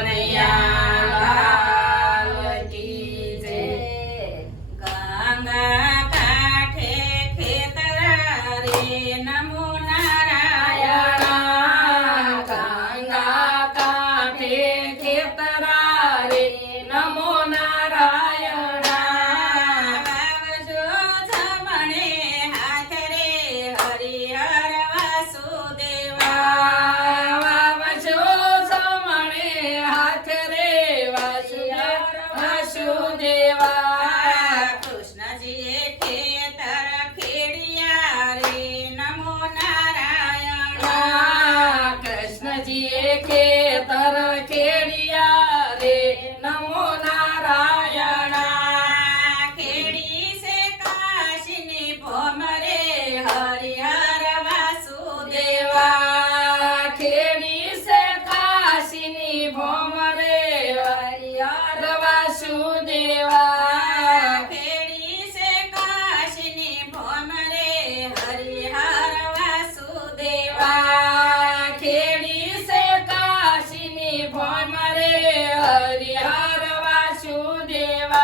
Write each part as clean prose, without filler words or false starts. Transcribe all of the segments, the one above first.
કનૈયા લાલ કી જય. ગંગા કાંઠે ખેતરા રે નમો નારાયણ. ગંગા કાંઠે ખેતરા રે નમો નારાયણ. વાવજો જમણે હાથ રે હરિહર વાસુદેવા. વાવજો જમણે હાથ રે વાસુદેવા. કૃષ્ણજીએ ખેતર ખેડિયા રે નમો નારાયણ. કૃષ્ણજીએ ખેતર ખેડિયા રે નમો નારાયણ. ખેડી છે કાશીની ભોમરે હરિહર વાસુદેવા. ખેડી છે કાશીની ભોમરે હરિહર વાસુદેવા. ખેડી છે કાશીની ભોમરે હરિહર વાસુદેવા. ખેડી છે કાશીની ભોમરે હરિહર વાસુદેવા.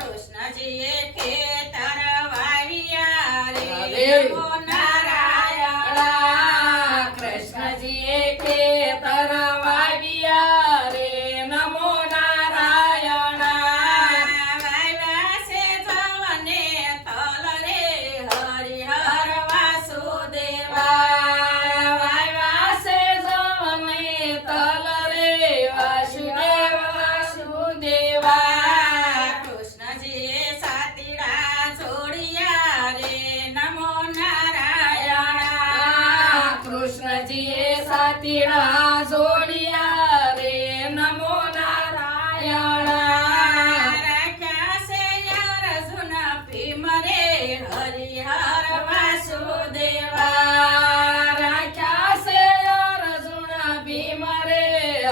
કૃષ્ણજીએ ખેતર વાવ્યા રે નમો નારાયણ. કૃષ્ણજીએ ખેતર વાવ્યા રે નમો નારાયણ. વાવ્યા છે જવને તલ રે હરિહર વાસુદેવા. વાવ્યા છે જવને તલ રે વાસુદેવા. કૃષ્ણજીએ સાતીડા જોડિયા રે નમો નારાયણ. કૃષ્ણજીએ સાતીડા જોડિયા રે નમો નારાયણ. રાખ્યા છે અર્જુન ભીમ રે હરિહર વાસુદેવા. રાખ્યા છે અર્જુન ભીમ રે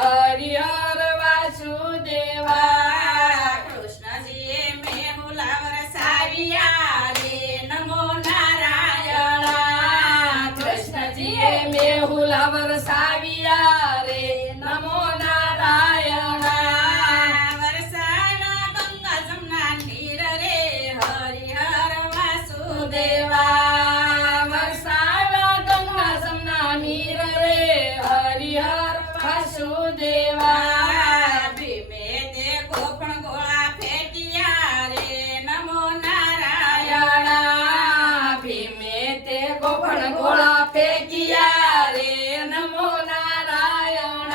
હરિહર વાસુદેવા. કૃષ્ણજીએ મેહુલા વરસાવ્યા રે નમો નારાયણ. કૃષ્ણજીએ મેહુલા વરસાવ્યા રે નમો નારાયણ. વરસાવ્યા ગંગા જમના નીર રે હરિહર વાસુદેવા. વરસાવ્યા ગંગા જમના નીર રે હરિહર વાસુદેવા. ભીમે તે ગોપણ ગોળા ફેંક્યા રે નમો નારાયણ. ભીમે તે ગોપણ ગોળા ફેંક્યા રે નમો નારાયણ.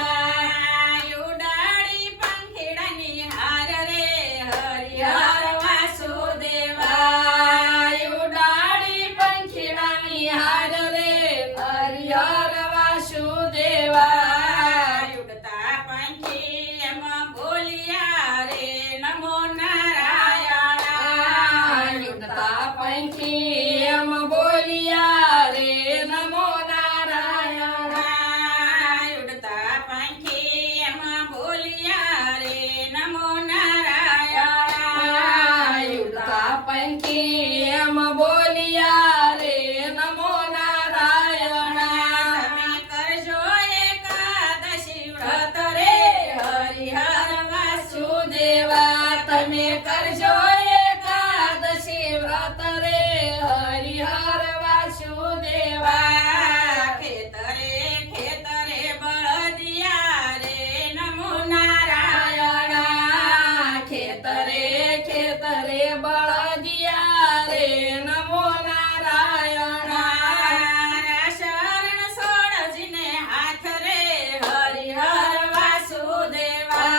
ઉડાડી પંખીડાની હાર રે હરિહર વાસુદેવા. ઉડાડી પંખીડાની હાર રે હરિહર વાસુદેવા. ઉડતા પંખી એમ બોલ્યા રે નમો નારાયણ. ઉડતા પંખી એમ બોલ્યા રે નમો નારાયણ. ઉડતા પંખી એમ બોલ્યા રે નમો નારાયણ. ઉડતા પંખી એમ બોલ્યા રે નમો નારાયણ. તમે કરજો એકાદશી વ્રત રે હરિહર વાસુદેવા. તમે કરજો એકાદશી વ્રત રે હરિહર વાસુદેવા. ખેતરે ખેતરે બળદિયા રે નમો નારાયણ. ખેતરે ખેતરે બળદિયા રે નમો નારાયણ. શરણ સોળજીને હાથ રે હરિહર વાસુદેવા.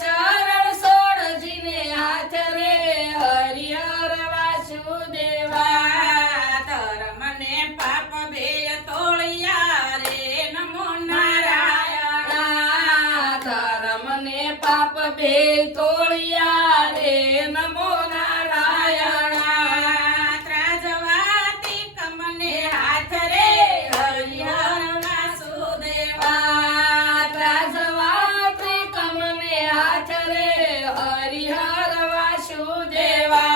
શરણ સોળજીને હાથ રે હરિહર વાસુદેવા. ધર્મને પાપ બે તોળિયા રે નમો નારાયણ. ધર્મને પાપ બે તોળિયા રે નમો નારાયણ. ત્રાજવાતી કમને હાથ રે હરિહર વાસુદેવા. ત્રાજવાતી કમને હાથ રે હરિહર વાસુદેવા.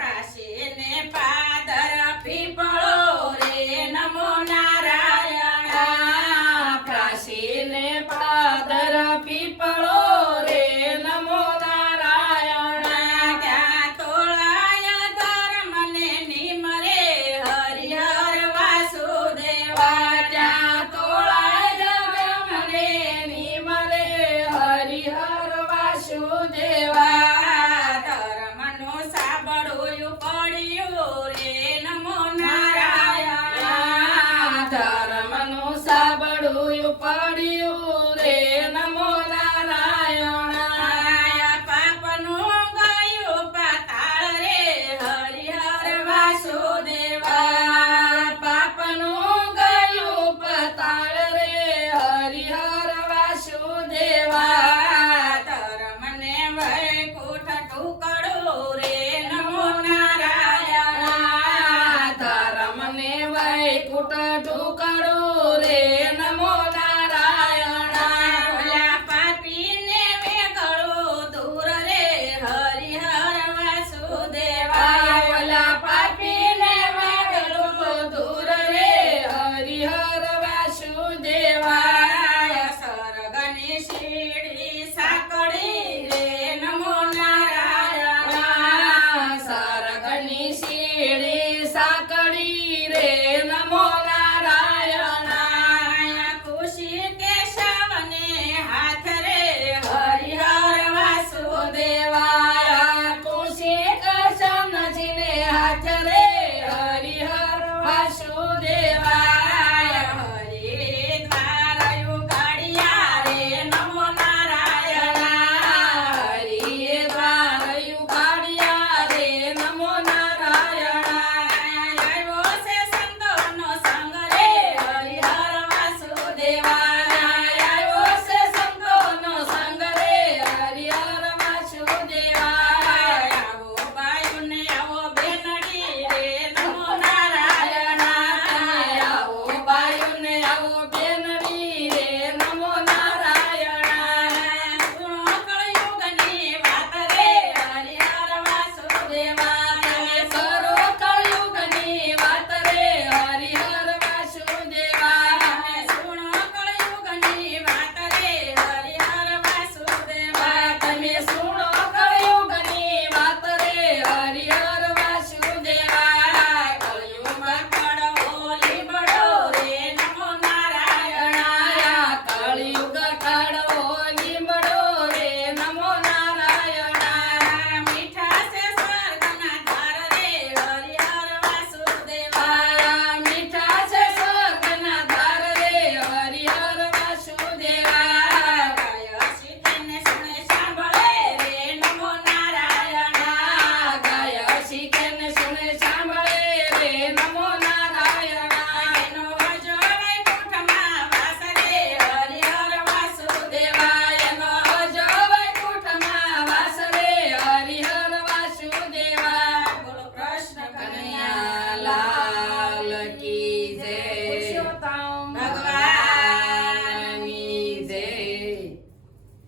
કાશીને પાદર પીપળો રે નમો નારાયણ. કાશીને પાદર ઉપર